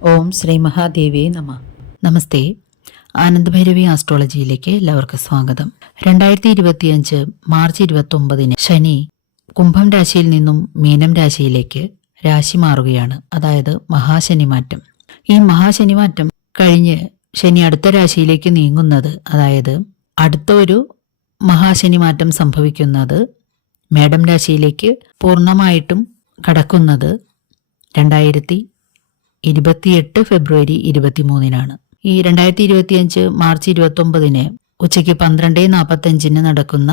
ഓം ശ്രീ മഹാദേവിയെ നമ. നമസ്തേ. ആനന്ദഭൈരവി ആസ്ട്രോളജിയിലേക്ക് എല്ലാവർക്കും സ്വാഗതം. രണ്ടായിരത്തി ഇരുപത്തിയഞ്ച് മാർച്ച് ഇരുപത്തി ഒമ്പതിന് ശനി കുംഭം രാശിയിൽ നിന്നും മീനം രാശിയിലേക്ക് രാശി മാറുകയാണ്. അതായത് മഹാശനി മാറ്റം ഈ മഹാശനി മാറ്റം കഴിഞ്ഞ് ശനി അടുത്ത രാശിയിലേക്ക് നീങ്ങുന്നത് അതായത് അടുത്ത ഒരു മഹാശനി മാറ്റം സംഭവിക്കുന്നത് മേഡം രാശിയിലേക്ക് പൂർണമായിട്ടും കടക്കുന്നത് രണ്ടായിരത്തി ഇരുപത്തിയെട്ട് ഫെബ്രുവരി ഇരുപത്തിമൂന്നിനാണ്. ഈ രണ്ടായിരത്തി ഇരുപത്തിയഞ്ച് മാർച്ച് ഇരുപത്തി ഒമ്പതിന് ഉച്ചയ്ക്ക് പന്ത്രണ്ട് നാൽപ്പത്തഞ്ചിന് നടക്കുന്ന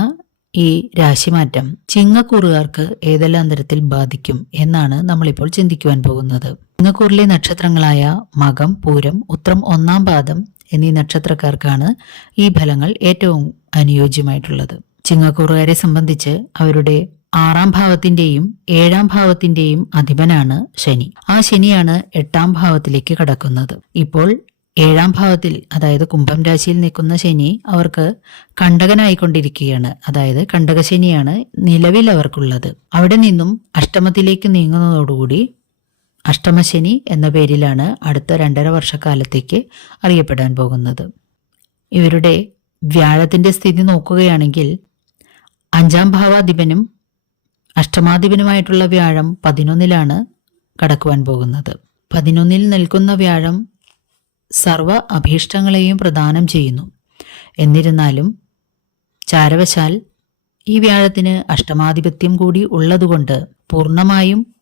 ഈ രാശിമാറ്റം ചിങ്ങക്കൂറുകാർക്ക് ഏതെല്ലാം തരത്തിൽ ബാധിക്കും എന്നാണ് നമ്മളിപ്പോൾ ചിന്തിക്കുവാൻ പോകുന്നത്. ചിങ്ങക്കൂറിലെ നക്ഷത്രങ്ങളായ മകം പൂരം ഉത്രം ഒന്നാം പാദം എന്നീ നക്ഷത്രക്കാർക്കാണ് ഈ ഫലങ്ങൾ ഏറ്റവും അനുയോജ്യമായിട്ടുള്ളത്. ചിങ്ങക്കൂറുകാരെ സംബന്ധിച്ച് അവരുടെ ആറാം ഭാവത്തിന്റെയും ഏഴാം ഭാവത്തിന്റെയും അധിപനാണ് ശനി. ആ ശനിയാണ് എട്ടാം ഭാവത്തിലേക്ക് കടക്കുന്നത്. ഇപ്പോൾ ഏഴാം ഭാവത്തിൽ അതായത് കുംഭം രാശിയിൽ നിൽക്കുന്ന ശനി അവർക്ക് കണ്ടകനായിക്കൊണ്ടിരിക്കുകയാണ്. അതായത് കണ്ടകശനിയാണ് നിലവിൽ അവർക്കുള്ളത്. അവിടെ നിന്നും അഷ്ടമത്തിലേക്ക് നീങ്ങുന്നതോടുകൂടി അഷ്ടമശനി എന്ന പേരിലാണ് അടുത്ത രണ്ടര വർഷക്കാലത്തേക്ക് അറിയപ്പെടാൻ പോകുന്നത്. ഇവരുടെ വ്യാഴത്തിന്റെ സ്ഥിതി നോക്കുകയാണെങ്കിൽ അഞ്ചാം ഭാവാധിപനും അഷ്ടമാധിപനുമായിട്ടുള്ള വ്യാഴം പതിനൊന്നിലാണ് കടക്കുവാൻ പോകുന്നത്. പതിനൊന്നിൽ നിൽക്കുന്ന വ്യാഴം സർവ അഭീഷ്ടങ്ങളെയും പ്രദാനം ചെയ്യുന്നു. എന്നിരുന്നാലും ചാരവശാൽ ഈ വ്യാഴത്തിന് അഷ്ടമാധിപത്യം കൂടി ഉള്ളതുകൊണ്ട് പൂർണമായും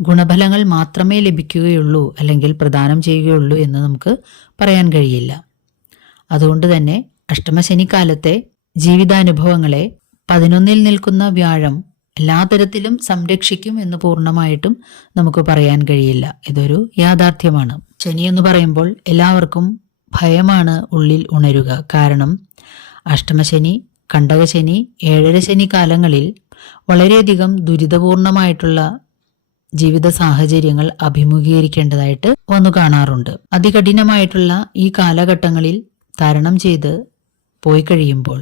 ഗുണഫലങ്ങൾ മാത്രമേ ലഭിക്കുകയുള്ളൂ അല്ലെങ്കിൽ പ്രദാനം ചെയ്യുകയുള്ളൂ എന്ന് നമുക്ക് പറയാൻ കഴിയില്ല. അതുകൊണ്ട് തന്നെ അഷ്ടമശനിക്കാലത്തെ ജീവിതാനുഭവങ്ങളെ പതിനൊന്നിൽ നിൽക്കുന്ന വ്യാഴം എല്ലാ തരത്തിലും സംരക്ഷിക്കും എന്ന് പൂർണമായിട്ടും നമുക്ക് പറയാൻ കഴിയില്ല. ഇതൊരു യാഥാർത്ഥ്യമാണ്. ശനി എന്ന് പറയുമ്പോൾ എല്ലാവർക്കും ഭയമാണ് ഉള്ളിൽ ഉണരുക. കാരണം അഷ്ടമശനി കണ്ടകശനി ഏഴര ശനി കാലങ്ങളിൽ വളരെയധികം ദുരിതപൂർണമായിട്ടുള്ള ജീവിത സാഹചര്യങ്ങൾ അഭിമുഖീകരിക്കേണ്ടതായിട്ട് വന്നു കാണാറുണ്ട്. അതികഠിനമായിട്ടുള്ള ഈ കാലഘട്ടങ്ങളിൽ തരണം ചെയ്ത് പോയി കഴിയുമ്പോൾ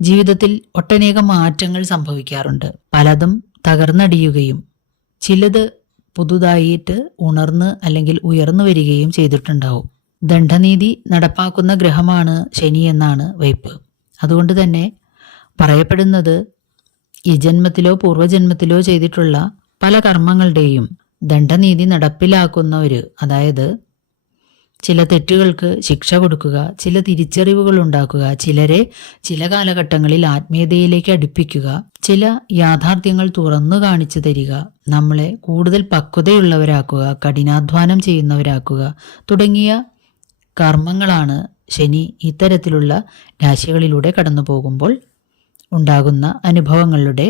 ജീവിതത്തിൽ ഒട്ടനേകം മാറ്റങ്ങൾ സംഭവിക്കാറുണ്ട്. പലതും തകർന്നടിയുകയും ചിലത് പുതുതായിട്ട് ഉണർന്ന് അല്ലെങ്കിൽ ഉയർന്നു വരികയും ചെയ്തിട്ടുണ്ടാവും. ദണ്ഡനീതി നടപ്പാക്കുന്ന ഗ്രഹമാണ് ശനി എന്നാണ് വയ്പ് അതുകൊണ്ട് തന്നെ പറയപ്പെടുന്നത് ഈ ജന്മത്തിലോ പൂർവജന്മത്തിലോ ചെയ്തിട്ടുള്ള പല കർമ്മങ്ങളുടെയും ദണ്ഡനീതി നടപ്പിലാക്കുന്നവര് അതായത് ചില തെറ്റുകൾക്ക് ശിക്ഷ കൊടുക്കുക ചില തിരിച്ചറിവുകൾ ഉണ്ടാക്കുക ചിലരെ ചില കാലഘട്ടങ്ങളിൽ ആത്മീയതയിലേക്ക് അടുപ്പിക്കുക ചില യാഥാർത്ഥ്യങ്ങൾ തുറന്നു കാണിച്ചു തരിക നമ്മളെ കൂടുതൽ പക്വതയുള്ളവരാക്കുക കഠിനാധ്വാനം ചെയ്യുന്നവരാക്കുക തുടങ്ങിയ കർമ്മങ്ങളാണ് ശനി ഇത്തരത്തിലുള്ള രാശികളിലൂടെ കടന്നു പോകുമ്പോൾ ഉണ്ടാകുന്ന അനുഭവങ്ങളുടെ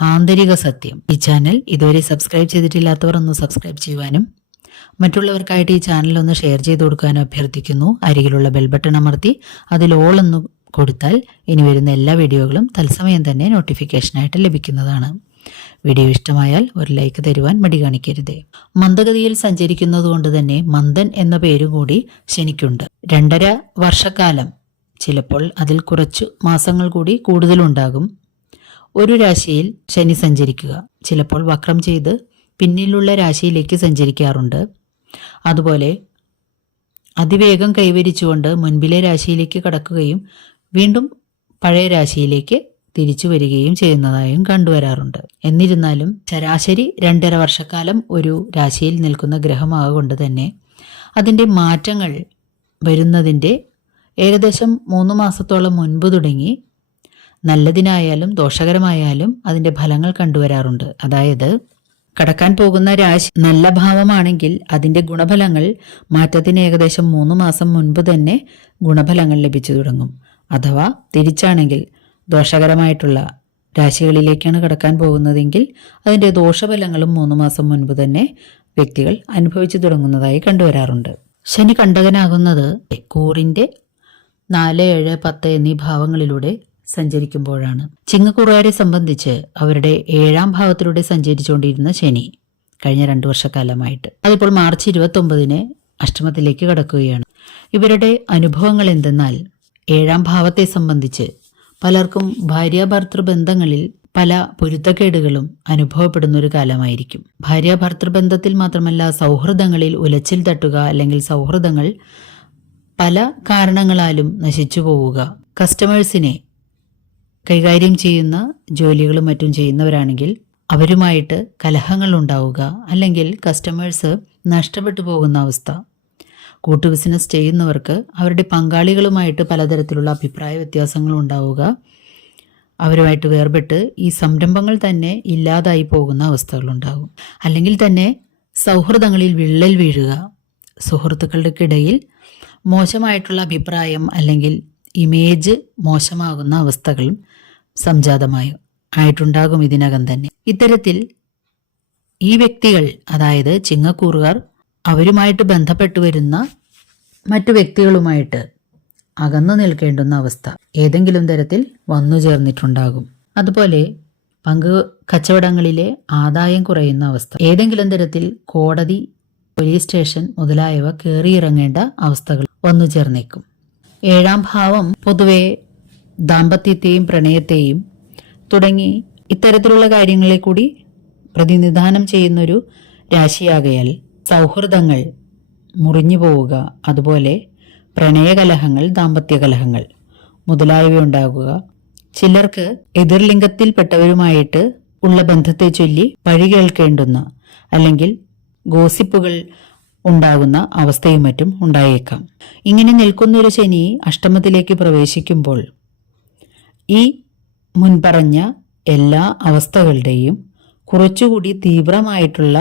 ആന്തരിക സത്യം. ഈ ചാനൽ ഇതുവരെ സബ്സ്ക്രൈബ് ചെയ്തിട്ടില്ലാത്തവർ ഒന്ന് സബ്സ്ക്രൈബ് ചെയ്യുവാനും മറ്റുള്ളവർക്കായിട്ട് ഈ ചാനൽ ഒന്ന് ഷെയർ ചെയ്ത് കൊടുക്കാൻ അഭ്യർത്ഥിക്കുന്നു. അരികിലുള്ള ബെൽബട്ടൺ അമർത്തി അതിൽ ഓൾ എന്ന് കൊടുത്താൽ ഇനി വരുന്ന എല്ലാ വീഡിയോകളും തത്സമയം തന്നെ നോട്ടിഫിക്കേഷനായിട്ട് ലഭിക്കുന്നതാണ്. വീഡിയോ ഇഷ്ടമായാൽ ഒരു ലൈക്ക് തരുവാൻ മടി കാണിക്കരുത്. മന്ദഗതിയിൽ സഞ്ചരിക്കുന്നതുകൊണ്ട് തന്നെ മന്ദൻ എന്ന പേരും കൂടി ശനിക്കുണ്ട്. രണ്ടര വർഷക്കാലം. ചിലപ്പോൾ അതിൽ കുറച്ചു മാസങ്ങൾ കൂടി കൂടുതലുണ്ടാകും. ഒരു രാശിയിൽ ശനി സഞ്ചരിക്കുക. ചിലപ്പോൾ വക്രം ചെയ്ത് പിന്നിലുള്ള രാശിയിലേക്ക് സഞ്ചരിക്കാറുണ്ട്. അതുപോലെ അതിവേഗം കൈവരിച്ചുകൊണ്ട് മുൻപിലെ രാശിയിലേക്ക് കടക്കുകയും വീണ്ടും പഴയ രാശിയിലേക്ക് തിരിച്ചു വരികയും ചെയ്യുന്നതായും കണ്ടുവരാറുണ്ട്. എന്നിരുന്നാലും ശരാശരി രണ്ടര വർഷക്കാലം ഒരു രാശിയിൽ നിൽക്കുന്ന ഗ്രഹമാകൊണ്ട് തന്നെ അതിന്റെ മാറ്റങ്ങൾ വരുന്നതിന്റെ ഏകദേശം മൂന്ന് മാസത്തോളം മുൻപ് തുടങ്ങി നല്ലതിനായാലും ദോഷകരമായാലും അതിന്റെ ഫലങ്ങൾ കണ്ടുവരാറുണ്ട്. അതായത് കടക്കാൻ പോകുന്ന രാശി നല്ല ഭാവമാണെങ്കിൽ അതിന്റെ ഗുണഫലങ്ങൾ മാറ്റത്തിന് ഏകദേശം മൂന്ന് മാസം മുൻപ് തന്നെ ഗുണഫലങ്ങൾ ലഭിച്ചു തുടങ്ങും. അഥവാ തിരിച്ചാണെങ്കിൽ ദോഷകരമായിട്ടുള്ള രാശികളിലേക്കാണ് കടക്കാൻ പോകുന്നതെങ്കിൽ അതിന്റെ ദോഷഫലങ്ങളും മൂന്ന് മാസം മുൻപ് തന്നെ വ്യക്തികൾ അനുഭവിച്ചു തുടങ്ങുന്നതായി കണ്ടുവരാറുണ്ട്. ശനി കണ്ടകനാകുന്നത് കൂറിന്റെ നാല് ഏഴ് പത്ത് എന്നീ ഭാവങ്ങളിലൂടെ സഞ്ചരിക്കുമ്പോഴാണ്. ചിങ്ങക്കുറുകാരെ സംബന്ധിച്ച് അവരുടെ ഏഴാം ഭാവത്തിലൂടെ സഞ്ചരിച്ചുകൊണ്ടിരുന്ന ശനി കഴിഞ്ഞ രണ്ടു വർഷക്കാലമായിട്ട്. അതിപ്പോൾ മാർച്ച് ഇരുപത്തി ഒമ്പതിന് അഷ്ടമത്തിലേക്ക് കടക്കുകയാണ്. ഇവരുടെ അനുഭവങ്ങൾ എന്തെന്നാൽ ഏഴാം ഭാവത്തെ സംബന്ധിച്ച് പലർക്കും ഭാര്യാഭർത്തൃ ബന്ധങ്ങളിൽ പല പൊരുത്തക്കേടുകളും അനുഭവപ്പെടുന്ന ഒരു കാലമായിരിക്കും. ഭാര്യ ഭർത്തൃബന്ധത്തിൽ മാത്രമല്ല സൗഹൃദങ്ങളിൽ ഉലച്ചിൽ തട്ടുക അല്ലെങ്കിൽ സൗഹൃദങ്ങൾ പല കാരണങ്ങളാലും നശിച്ചു പോവുക. കസ്റ്റമേഴ്സിനെ കൈകാര്യം ചെയ്യുന്ന ജോലികളും മറ്റും ചെയ്യുന്നവരാണെങ്കിൽ അവരുമായിട്ട് കലഹങ്ങൾ ഉണ്ടാവുക അല്ലെങ്കിൽ കസ്റ്റമേഴ്സ് നഷ്ടപ്പെട്ടു പോകുന്ന അവസ്ഥ. കൂട്ടു ബിസിനസ് ചെയ്യുന്നവർക്ക് അവരുടെ പങ്കാളികളുമായിട്ട് പലതരത്തിലുള്ള അഭിപ്രായ വ്യത്യാസങ്ങൾ ഉണ്ടാവുക. അവരുമായിട്ട് വേർപെട്ട് ഈ സംരംഭങ്ങൾ തന്നെ ഇല്ലാതായി പോകുന്ന അവസ്ഥകളുണ്ടാകും അല്ലെങ്കിൽ തന്നെ സൗഹൃദങ്ങളിൽ വിള്ളൽ വീഴുക. സുഹൃത്തുക്കൾക്കിടയിൽ മോശമായിട്ടുള്ള അഭിപ്രായം അല്ലെങ്കിൽ ഇമേജ് മോശമാകുന്ന അവസ്ഥകളും സംജാതമായി ആയിട്ടുണ്ടാകും ഇതിനകം തന്നെ. ഇത്തരത്തിൽ ഈ വ്യക്തികൾ അതായത് ചിങ്ങക്കൂറുകാർ അവരുമായിട്ട് ബന്ധപ്പെട്ടു വരുന്ന മറ്റു വ്യക്തികളുമായിട്ട് അകന്നു നിൽക്കേണ്ടുന്ന അവസ്ഥ ഏതെങ്കിലും തരത്തിൽ വന്നു ചേർന്നിട്ടുണ്ടാകും. അതുപോലെ പങ്ക് കച്ചവടങ്ങളിലെ ആദായം കുറയുന്ന അവസ്ഥ ഏതെങ്കിലും തരത്തിൽ കോടതി പോലീസ് സ്റ്റേഷൻ മുതലായവ കയറിയിറങ്ങേണ്ട അവസ്ഥകൾ വന്നു ചേർന്നേക്കും. ഏഴാം ഭാവം പൊതുവെ ദാമ്പത്യത്തെയും പ്രണയത്തെയും തുടങ്ങി ഇത്തരത്തിലുള്ള കാര്യങ്ങളെ കൂടി പ്രതിനിധാനം ചെയ്യുന്നൊരു രാശിയാകയാൽ സൗഹൃദങ്ങൾ മുറിഞ്ഞു പോവുക അതുപോലെ പ്രണയകലഹങ്ങൾ ദാമ്പത്യകലഹങ്ങൾ മുതലായവ ഉണ്ടാകുക. ചിലർക്ക് എതിർലിംഗത്തിൽപ്പെട്ടവരുമായിട്ട് ഉള്ള ബന്ധത്തെ ചൊല്ലി പഴി കേൾക്കേണ്ടുന്ന അല്ലെങ്കിൽ ഗോസിപ്പുകൾ ഉണ്ടാകുന്ന അവസ്ഥയും മറ്റും ഉണ്ടായേക്കാം. ഇങ്ങനെ നിൽക്കുന്നൊരു ശനി അഷ്ടമത്തിലേക്ക് പ്രവേശിക്കുമ്പോൾ ഈ മുൻപറഞ്ഞ എല്ലാ അവസ്ഥകളുടെയും കുറച്ചുകൂടി തീവ്രമായിട്ടുള്ള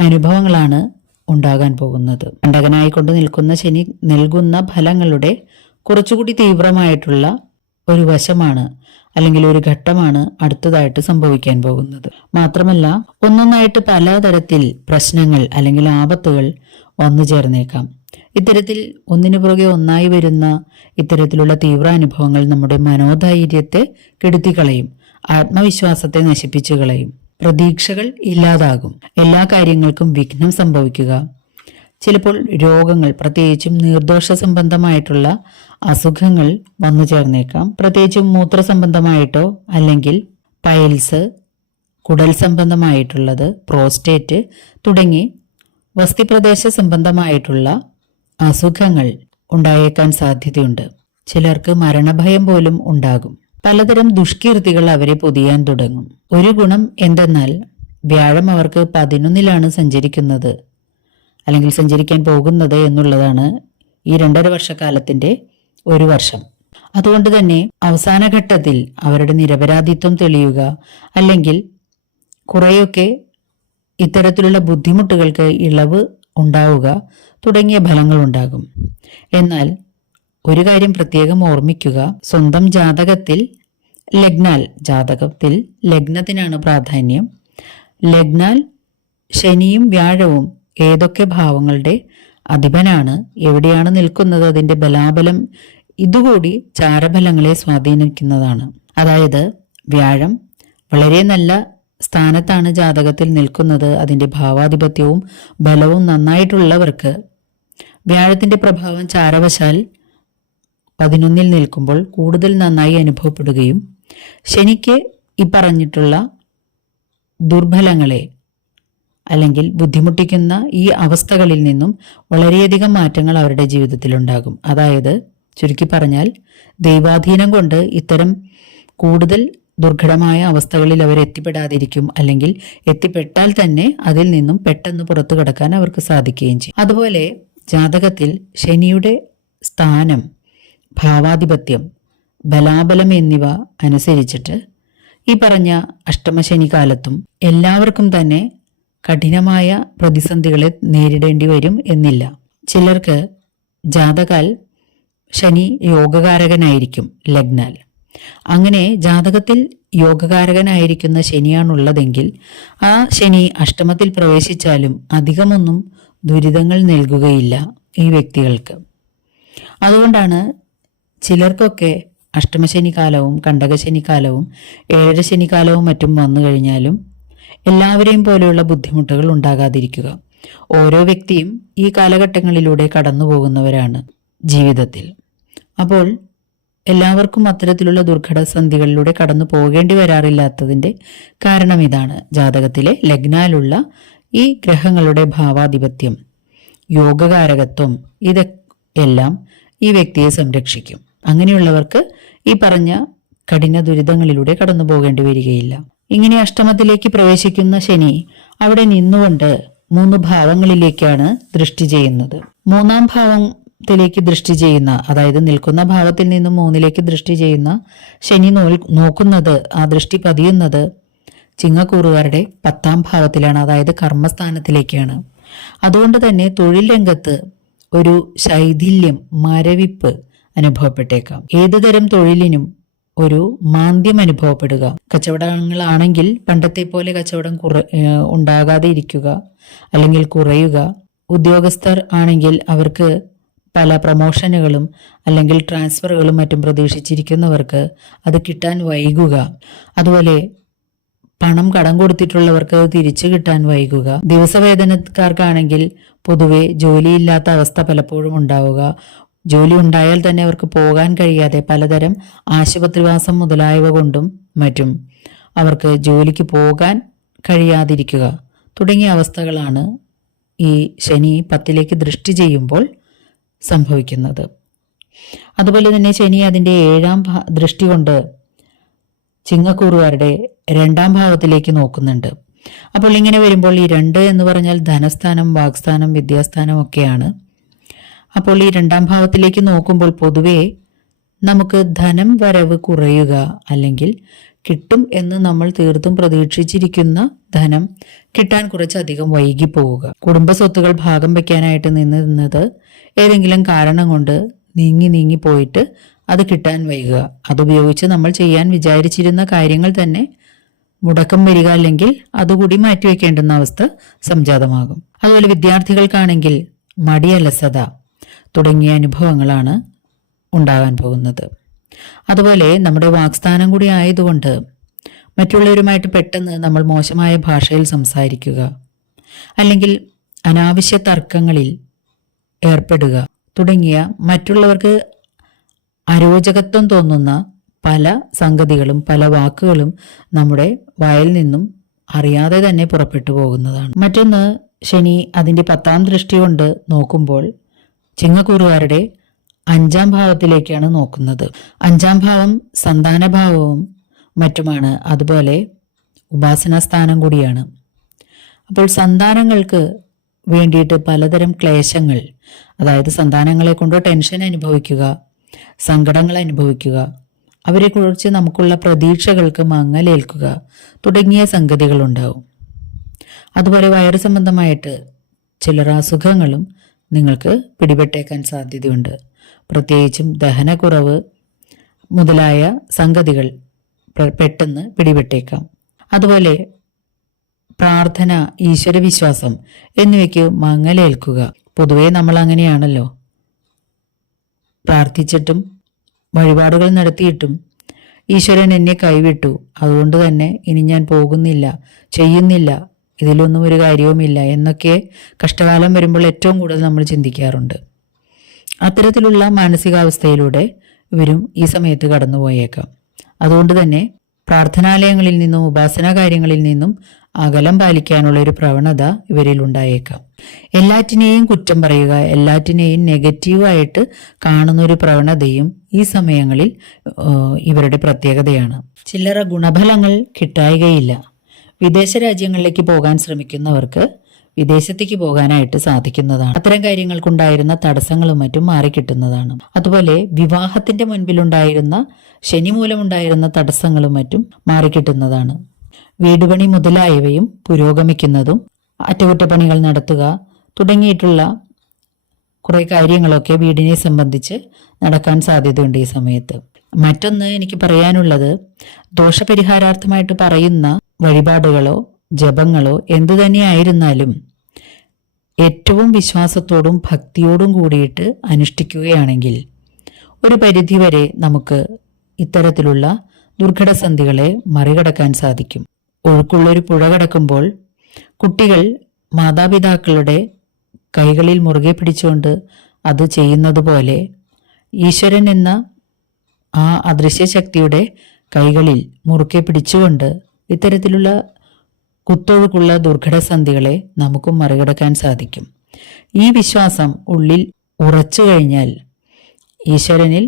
അനുഭവങ്ങളാണ് ഉണ്ടാകാൻ പോകുന്നത്. കണ്ടകനായിക്കൊണ്ട് നിൽക്കുന്ന ശനി നൽകുന്ന ഫലങ്ങളുടെ കുറച്ചുകൂടി തീവ്രമായിട്ടുള്ള ഒരു വശമാണ് അല്ലെങ്കിൽ ഒരു ഘട്ടമാണ് അടുത്തതായിട്ട് സംഭവിക്കാൻ പോകുന്നത്. മാത്രമല്ല ഒന്നൊന്നായിട്ട് പലതരത്തിൽ പ്രശ്നങ്ങൾ അല്ലെങ്കിൽ ആപത്തുകൾ വന്നു ചേർന്നേക്കാം ഇത്തരത്തിൽ ഒന്നിനു പുറകെ ഒന്നായി വരുന്ന ഇത്തരത്തിലുള്ള തീവ്ര തീവ്രാനുഭവങ്ങൾ നമ്മുടെ മനോധൈര്യത്തെ കെടുത്തിക്കളയും ആത്മവിശ്വാസത്തെ നശിപ്പിച്ചു കളയും. പ്രതീക്ഷകൾ ഇല്ലാതാകും. എല്ലാ കാര്യങ്ങൾക്കും വിഘ്നം സംഭവിക്കുക. ചിലപ്പോൾ രോഗങ്ങൾ പ്രത്യേകിച്ചും നിർദോഷ സംബന്ധമായിട്ടുള്ള അസുഖങ്ങൾ വന്നു ചേർന്നേക്കാം. പ്രത്യേകിച്ചും മൂത്ര സംബന്ധമായിട്ടോ അല്ലെങ്കിൽ പൈൽസ് കുടൽ സംബന്ധമായിട്ടുള്ളത് പ്രോസ്റ്റേറ്റ് തുടങ്ങി വസ്തിപ്രദേശ സംബന്ധമായിട്ടുള്ള അസുഖങ്ങൾ ഉണ്ടായേക്കാൻ സാധ്യതയുണ്ട്. ചിലർക്ക് മരണഭയം പോലും ഉണ്ടാകും. പലതരം ദുഷ്കീർത്തികൾ അവരെ പൊതിയാൻ തുടങ്ങും. ഒരു ഗുണം എന്തെന്നാൽ വ്യാഴം അവർക്ക് പതിനൊന്നിലാണ് സഞ്ചരിക്കുന്നത്. അല്ലെങ്കിൽ സഞ്ചരിക്കാൻ പോകുന്നത് എന്നുള്ളതാണ് ഈ രണ്ടര വർഷക്കാലത്തിന്റെ ഒരു വർഷം. അതുകൊണ്ട് തന്നെ അവസാന ഘട്ടത്തിൽ അവരുടെ നിരപരാധിത്വം തെളിയുക അല്ലെങ്കിൽ കുറേയൊക്കെ ഇത്തരത്തിലുള്ള ബുദ്ധിമുട്ടുകൾക്ക് ഇളവ് ഉണ്ടാവുക തുടങ്ങിയ ഫലങ്ങളുണ്ടാകും. എന്നാൽ ഒരു കാര്യം പ്രത്യേകം ഓർമ്മിക്കുക. സ്വന്തം ജാതകത്തിൽ ലഗ്നാൽ ജാതകത്തിൽ ലഗ്നത്തിനാണ് പ്രാധാന്യം. ലഗ്നാൽ ശനിയും വ്യാഴവും ഏതൊക്കെ ഭാവങ്ങളുടെ അധിപനാണ് എവിടെയാണ് നിൽക്കുന്നത് അതിന്റെ ബലാബലം ഇതുകൂടി ചാരഫലങ്ങളെ സ്വാധീനിക്കുന്നതാണ്. അതായത് വ്യാഴം വളരെ നല്ല സ്ഥാനത്താണ് ജാതകത്തിൽ നിൽക്കുന്നത്. അതിന്റെ ഭാവാധിപത്യവും ബലവും നന്നായിട്ടുള്ളവർക്ക് വ്യാഴത്തിന്റെ പ്രഭാവം ചാരവശാൽ പതിനൊന്നിൽ നിൽക്കുമ്പോൾ കൂടുതൽ നന്നായി അനുഭവപ്പെടുകയും ശനിക്ക് ഈ പറഞ്ഞിട്ടുള്ള ദുർബലങ്ങളെ അല്ലെങ്കിൽ ബുദ്ധിമുട്ടിക്കുന്ന ഈ അവസ്ഥകളിൽ നിന്നും വളരെയധികം മാറ്റങ്ങൾ അവരുടെ ജീവിതത്തിൽ ഉണ്ടാകും. അതായത് ചുരുക്കി പറഞ്ഞാൽ ദൈവാധീനം കൊണ്ട് ഇത്തരം കൂടുതൽ ദുർഘടമായ അവസ്ഥകളിൽ അവർ എത്തിപ്പെടാതിരിക്കും അല്ലെങ്കിൽ എത്തിപ്പെട്ടാൽ തന്നെ അതിൽ നിന്നും പെട്ടെന്ന് പുറത്തു കടക്കാൻ അവർക്ക് സാധിക്കുകയും ചെയ്യും. അതുപോലെ ജാതകത്തിൽ ശനിയുടെ സ്ഥാനം ഭാവാധിപത്യം ബലാബലം എന്നിവ അനുസരിച്ചിട്ട് ഈ പറഞ്ഞ അഷ്ടമശനി കാലത്തും എല്ലാവർക്കും തന്നെ കഠിനമായ പ്രതിസന്ധികളെ നേരിടേണ്ടി വരും എന്നില്ല. ചിലർക്ക് ജാതകാൽ ശനി യോഗകാരകനായിരിക്കും ലഗ്നാൽ. അങ്ങനെ ജാതകത്തിൽ യോഗകാരകനായിരിക്കുന്ന ശനിയാണുള്ളതെങ്കിൽ ആ ശനി അഷ്ടമത്തിൽ പ്രവേശിച്ചാലും അധികമൊന്നും ദുരിതങ്ങൾ നൽകുകയില്ല ഈ വ്യക്തികൾക്ക്. അതുകൊണ്ടാണ് ചിലർക്കൊക്കെ അഷ്ടമശനി കാലവും കണ്ടകശനി കാലവും ഏഴര ശനി കാലവും മറ്റും വന്നു കഴിഞ്ഞാലും എല്ലാവരെയും പോലെയുള്ള ബുദ്ധിമുട്ടുകൾ ഉണ്ടാകാതിരിക്കുക. ഓരോ വ്യക്തിയും ഈ കാലഘട്ടങ്ങളിലൂടെ കടന്നു പോകുന്നവരാണ് ജീവിതത്തിൽ. അപ്പോൾ എല്ലാവർക്കും അത്തരത്തിലുള്ള ദുർഘടസന്ധികളിലൂടെ കടന്നു പോകേണ്ടി വരാറില്ലാത്തതിന്റെ കാരണം ഇതാണ് ജാതകത്തിലെ ലഗ്നാലുള്ള ഈ ഗ്രഹങ്ങളുടെ ഭാവാധിപത്യം യോഗകാരകത്വം ഇത് എല്ലാം ഈ വ്യക്തിയെ സംരക്ഷിക്കും. അങ്ങനെയുള്ളവർക്ക് ഈ പറഞ്ഞ കഠിന ദുരിതങ്ങളിലൂടെ കടന്നു പോകേണ്ടി വരികയില്ല. ഇങ്ങനെ അഷ്ടമത്തിലേക്ക് പ്രവേശിക്കുന്ന ശനി അവിടെ നിന്നുകൊണ്ട് മൂന്ന് ഭാവങ്ങളിലേക്കാണ് ദൃഷ്ടി ചെയ്യുന്നത്. മൂന്നാം ഭാവത്തിലേക്ക് ദൃഷ്ടി ചെയ്യുന്ന അതായത് നിൽക്കുന്ന ഭാവത്തിൽ നിന്നും മൂന്നിലേക്ക് ദൃഷ്ടി ചെയ്യുന്ന ശനി നോക്കുന്നത് ആ ദൃഷ്ടി പതിയുന്നത് ചിങ്ങക്കൂറുകാരുടെ പത്താം ഭാവത്തിലാണ് അതായത് കർമ്മസ്ഥാനത്തിലേക്കാണ്. അതുകൊണ്ട് തന്നെ തൊഴിൽ രംഗത്ത് ഒരു ശൈഥില്യം മരവിപ്പ് അനുഭവപ്പെട്ടേക്കാം. ഏതുതരം തൊഴിലിനും ഒരു മാന്ദ്യം അനുഭവപ്പെടുക. കച്ചവടങ്ങളാണെങ്കിൽ പണ്ടത്തെ പോലെ കച്ചവടം കുറ ഉണ്ടാകാതെ ഇരിക്കുക അല്ലെങ്കിൽ കുറയുക. ഉദ്യോഗസ്ഥർ ആണെങ്കിൽ അവർക്ക് പല പ്രമോഷനുകളും അല്ലെങ്കിൽ ട്രാൻസ്ഫറുകളും മറ്റും പ്രതീക്ഷിച്ചിരിക്കുന്നവർക്ക് അത് കിട്ടാൻ വൈകുക. അതുപോലെ പണം കടം കൊടുത്തിട്ടുള്ളവർക്ക് അത് തിരിച്ചു കിട്ടാൻ വൈകുക. ദിവസവേതനക്കാർക്കാണെങ്കിൽ പൊതുവെ ജോലിയില്ലാത്ത അവസ്ഥ പലപ്പോഴും ഉണ്ടാവുക. ജോലി ഉണ്ടായാൽ തന്നെ അവർക്ക് പോകാൻ കഴിയാതെ പലതരം ആശുപത്രിവാസം മുതലായവ കൊണ്ടും മറ്റും അവർക്ക് ജോലിക്ക് പോകാൻ കഴിയാതിരിക്കുക തുടങ്ങിയ അവസ്ഥകളാണ് ഈ ശനി പത്തിലേക്ക് ദൃഷ്ടി ചെയ്യുമ്പോൾ സംഭവിക്കുന്നത്. അതുപോലെ തന്നെ ശനി അതിന്റെ ഏഴാം ദൃഷ്ടി കൊണ്ട് ചിങ്ങക്കൂറുകാരുടെ രണ്ടാം ഭാഗത്തിലേക്ക് നോക്കുന്നുണ്ട്. അപ്പോൾ ഇങ്ങനെ വരുമ്പോൾ ഈ രണ്ട് എന്ന് പറഞ്ഞാൽ ധനസ്ഥാനം വാക്സ്ഥാനം വിദ്യാസ്ഥാനം ഒക്കെയാണ്. അപ്പോൾ ഈ രണ്ടാം ഭാവത്തിലേക്ക് നോക്കുമ്പോൾ പൊതുവേ നമുക്ക് ധനം വരവ് കുറയുക അല്ലെങ്കിൽ കിട്ടും എന്ന് നമ്മൾ തീർത്തും പ്രതീക്ഷിച്ചിരിക്കുന്ന ധനം കിട്ടാൻ കുറച്ചധികം വൈകി പോവുക കുടുംബ സ്വത്തുകൾ ഭാഗം വയ്ക്കാനായിട്ട് നിന്നിരുന്നത് ഏതെങ്കിലും കാരണം കൊണ്ട് നീങ്ങി നീങ്ങി പോയിട്ട് അത് കിട്ടാൻ വൈകുക. അതുപയോഗിച്ച് നമ്മൾ ചെയ്യാൻ വിചാരിച്ചിരുന്ന കാര്യങ്ങൾ തന്നെ മുടക്കം വരിക അല്ലെങ്കിൽ അതുകൂടി മാറ്റിവെക്കേണ്ടുന്ന അവസ്ഥ സംജാതമാകും. അതുപോലെ വിദ്യാർത്ഥികൾക്കാണെങ്കിൽ മടിയലസത തുടങ്ങിയ അനുഭവങ്ങളാണ് ഉണ്ടാകാൻ പോകുന്നത്. അതുപോലെ നമ്മുടെ വാക്സ്ഥാനം കൂടി ആയതുകൊണ്ട് മറ്റുള്ളവരുമായിട്ട് പെട്ടെന്ന് നമ്മൾ മോശമായ ഭാഷയിൽ സംസാരിക്കുക അല്ലെങ്കിൽ അനാവശ്യ തർക്കങ്ങളിൽ ഏർപ്പെടുക തുടങ്ങിയ മറ്റുള്ളവർക്ക് അരോചകത്വം തോന്നുന്ന പല സംഗതികളും പല വാക്കുകളും നമ്മുടെ വായിൽ നിന്നും അറിയാതെ തന്നെ പുറപ്പെട്ടു പോകുന്നതാണ്. മറ്റൊന്ന് ശനി അതിന്റെ പത്താം ദൃഷ്ടി കൊണ്ട് നോക്കുമ്പോൾ ചിങ്ങക്കൂറുകാരുടെ അഞ്ചാം ഭാവത്തിലേക്കാണ് നോക്കുന്നത്. അഞ്ചാം ഭാവം സന്താനഭാവവും മറ്റുമാണ്. അതുപോലെ ഉപാസനാസ്ഥാനം കൂടിയാണ്. അപ്പോൾ സന്താനങ്ങൾക്ക് വേണ്ടിയിട്ട് പലതരം ക്ലേശങ്ങൾ അതായത് സന്താനങ്ങളെ കൊണ്ട് ടെൻഷൻ അനുഭവിക്കുക സങ്കടങ്ങൾ അനുഭവിക്കുക. അവരെക്കുറിച്ച് നമുക്കുള്ള പ്രതീക്ഷകൾക്ക് മങ്ങലേൽക്കുക തുടങ്ങിയ സംഗതികളുണ്ടാവും അതുപോലെ വയറു സംബന്ധമായിട്ട് ചിലർ അസുഖങ്ങളും നിങ്ങൾക്ക് പിടിപെട്ടേക്കാൻ സാധ്യതയുണ്ട്. പ്രത്യേകിച്ചും ദഹനക്കുറവ് മുതലായ സംഗതികൾ പെട്ടെന്ന് പിടിപെട്ടേക്കാം. അതുപോലെ പ്രാർത്ഥന ഈശ്വരവിശ്വാസം എന്നിവയ്ക്ക് മങ്ങലേൽക്കുക. പൊതുവേ നമ്മൾ അങ്ങനെയാണല്ലോ. പ്രാർത്ഥിച്ചിട്ടും വഴിപാടുകൾ നടത്തിയിട്ടും ഈശ്വരൻ എന്നെ കൈവിട്ടു. അതുകൊണ്ട് തന്നെ ഇനി ഞാൻ പോകുന്നില്ല ചെയ്യുന്നില്ല ഇതിലൊന്നും ഒരു കാര്യവുമില്ല എന്നൊക്കെ കഷ്ടകാലം വരുമ്പോൾ ഏറ്റവും കൂടുതൽ നമ്മൾ ചിന്തിക്കാറുണ്ട്. അത്തരത്തിലുള്ള മാനസികാവസ്ഥയിലൂടെ ഇവരും ഈ സമയത്ത് കടന്നുപോയേക്കാം. അതുകൊണ്ട് തന്നെ പ്രാർത്ഥനാലയങ്ങളിൽ നിന്നും ഉപാസനാ കാര്യങ്ങളിൽ നിന്നും അകലം പാലിക്കാനുള്ള ഒരു പ്രവണത ഇവരിൽ ഉണ്ടായേക്കാം. എല്ലാറ്റിനെയും കുറ്റം പറയുക എല്ലാറ്റിനെയും നെഗറ്റീവായിട്ട് കാണുന്ന ഒരു പ്രവണതയും ഈ സമയങ്ങളിൽ ഇവരുടെ പ്രത്യേകതയാണ്. ചില്ലറ ഗുണഫലങ്ങൾ കിട്ടായികയില്ല. വിദേശ രാജ്യങ്ങളിലേക്ക് പോകാൻ ശ്രമിക്കുന്നവർക്ക് വിദേശത്തേക്ക് പോകാനായിട്ട് സാധിക്കുന്നതാണ്. അത്തരം കാര്യങ്ങൾക്കുണ്ടായിരുന്ന തടസ്സങ്ങളും മറ്റും മാറിക്കിട്ടുന്നതാണ്. അതുപോലെ വിവാഹത്തിന്റെ മുൻപിലുണ്ടായിരുന്ന ശനി മൂലമുണ്ടായിരുന്ന തടസ്സങ്ങളും മറ്റും മാറിക്കിട്ടുന്നതാണ്. വീടുപണി മുതലായവയും പുരോഗമിക്കുന്നതും അറ്റകുറ്റപ്പണികൾ നടത്തുക തുടങ്ങിയിട്ടുള്ള കുറേ കാര്യങ്ങളൊക്കെ വീടിനെ സംബന്ധിച്ച് നടക്കാൻ സാധ്യതയുണ്ട് ഈ സമയത്ത്. മറ്റൊന്ന് എനിക്ക് പറയാനുള്ളത് ദോഷപരിഹാരാർത്ഥമായിട്ട് പറയുന്ന വഴിപാടുകളോ ജപങ്ങളോ എന്തു തന്നെയായിരുന്നാലും ഏറ്റവും വിശ്വാസത്തോടും ഭക്തിയോടും കൂടിയിട്ട് അനുഷ്ഠിക്കുകയാണെങ്കിൽ ഒരു പരിധിവരെ നമുക്ക് ഇത്തരത്തിലുള്ള ദുർഘടസന്ധികളെ മറികടക്കാൻ സാധിക്കും. ഒഴുക്കുള്ളൊരു പുഴ കടക്കുമ്പോൾ കുട്ടികൾ മാതാപിതാക്കളുടെ കൈകളിൽ മുറുകെ പിടിച്ചുകൊണ്ട് അത് ചെയ്യുന്നത് പോലെ ഈശ്വരൻ എന്ന ആ അദൃശ്യ ശക്തിയുടെ കൈകളിൽ മുറുക്കെ പിടിച്ചുകൊണ്ട് ഇത്തരത്തിലുള്ള കുത്തൊഴുക്കുള്ള ദുർഘടസന്ധികളെ നമുക്കും മറികടക്കാൻ സാധിക്കും. ഈ വിശ്വാസം ഉള്ളിൽ ഉറച്ചു കഴിഞ്ഞാൽ ഈശ്വരനിൽ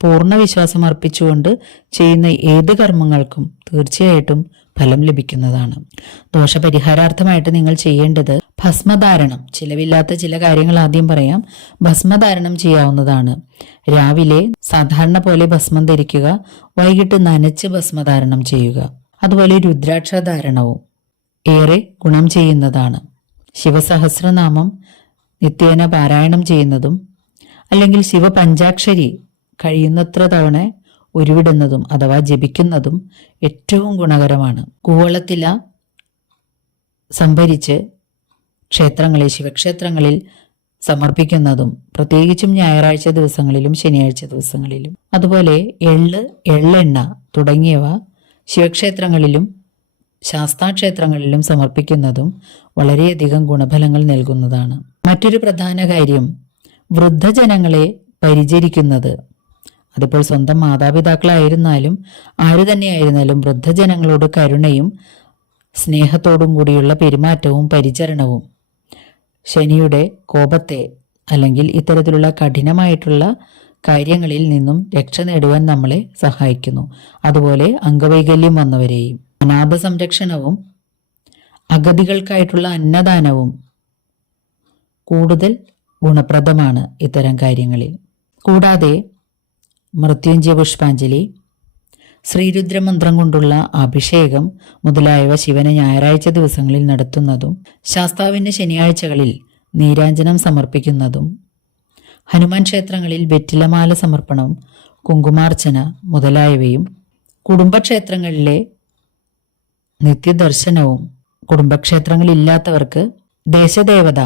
പൂർണ വിശ്വാസം അർപ്പിച്ചുകൊണ്ട് ചെയ്യുന്ന ഏത് കർമ്മങ്ങൾക്കും തീർച്ചയായിട്ടും ഫലം ലഭിക്കുന്നതാണ്. ദോഷപരിഹാരാർത്ഥമായിട്ട് നിങ്ങൾ ചെയ്യേണ്ടത് ഭസ്മധാരണം. ചിലവില്ലാത്ത ചില കാര്യങ്ങൾ ആദ്യം പറയാം. ഭസ്മധാരണം ചെയ്യാവുന്നതാണ്. രാവിലെ സാധാരണ പോലെ ഭസ്മം ധരിക്കുക വൈകിട്ട് നനച്ച് ഭസ്മധാരണം ചെയ്യുക. അതുപോലെ രുദ്രാക്ഷധാരണവും. ഏറെ ഗുണം ചെയ്യുന്നതാണ്. ശിവസഹസ്രനാമം നിത്യേന പാരായണം ചെയ്യുന്നതും അല്ലെങ്കിൽ ശിവപഞ്ചാക്ഷരി കഴിയുന്നത്ര തവണ ഉരുവിടുന്നതും അഥവാ ജപിക്കുന്നതും ഏറ്റവും ഗുണകരമാണ്. കൂവളത്തില സംഭരിച്ച് ക്ഷേത്രങ്ങളിൽ ശിവക്ഷേത്രങ്ങളിൽ സമർപ്പിക്കുന്നതും പ്രത്യേകിച്ചും ഞായറാഴ്ച ദിവസങ്ങളിലും ശനിയാഴ്ച ദിവസങ്ങളിലും. അതുപോലെ എള്ള് എള്ളെണ്ണ തുടങ്ങിയവ ശിവക്ഷേത്രങ്ങളിലും ശാസ്താക്ഷേത്രങ്ങളിലും സമർപ്പിക്കുന്നതും വളരെയധികം ഗുണഫലങ്ങൾ നൽകുന്നതാണ്. മറ്റൊരു പ്രധാന കാര്യം വൃദ്ധജനങ്ങളെ പരിചരിക്കുന്നത് അതിപ്പോൾ സ്വന്തം മാതാപിതാക്കളായിരുന്നാലും ആരു തന്നെയായിരുന്നാലും വൃദ്ധജനങ്ങളോട് കരുണയും സ്നേഹത്തോടും കൂടിയുള്ള പെരുമാറ്റവും പരിചരണവും. ശനിയുടെ കോപത്തെ അല്ലെങ്കിൽ ഇത്തരത്തിലുള്ള കഠിനമായിട്ടുള്ള കാര്യങ്ങളിൽ നിന്നും രക്ഷ നേടുവാൻ നമ്മളെ സഹായിക്കുന്നു. അതുപോലെ അംഗവൈകല്യം വന്നവരെയും അനാഥ സംരക്ഷണവും അഗതികൾക്കായിട്ടുള്ള അന്നദാനവും കൂടുതൽ ഗുണപ്രദമാണ് ഇത്തരം കാര്യങ്ങളിൽ. കൂടാതെ മൃത്യുഞ്ജയ പുഷ്പാഞ്ജലി ശ്രീരുദ്രമന്ത്രം കൊണ്ടുള്ള അഭിഷേകം മുതലായവ ശിവനെ ഞായറാഴ്ച ദിവസങ്ങളിൽ നടത്തുന്നതും ശാസ്താവിന് ശനിയാഴ്ചകളിൽ നീരാഞ്ജനം സമർപ്പിക്കുന്നതും ഹനുമാൻ ക്ഷേത്രങ്ങളിൽ വെറ്റിലമാല സമർപ്പണം കുങ്കുമാർച്ചന മുതലായവയും കുടുംബക്ഷേത്രങ്ങളിലെ നിത്യദർശനവും കുടുംബക്ഷേത്രങ്ങളില്ലാത്തവർക്ക് ദേശദേവത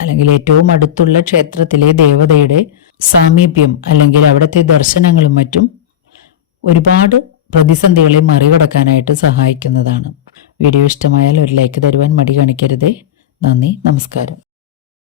അല്ലെങ്കിൽ ഏറ്റവും അടുത്തുള്ള ക്ഷേത്രത്തിലെ ദേവതയുടെ സാമീപ്യം അല്ലെങ്കിൽ അവിടുത്തെ ദർശനങ്ങളും മറ്റും ഒരുപാട് പ്രതിസന്ധികളെ മറികടക്കാനായിട്ട് സഹായിക്കുന്നതാണ്. വീഡിയോ ഇഷ്ടമായാൽ ഒരു ലൈക്ക് തരുവാൻ മടി കാണിക്കരുതേ. നന്ദി നമസ്കാരം.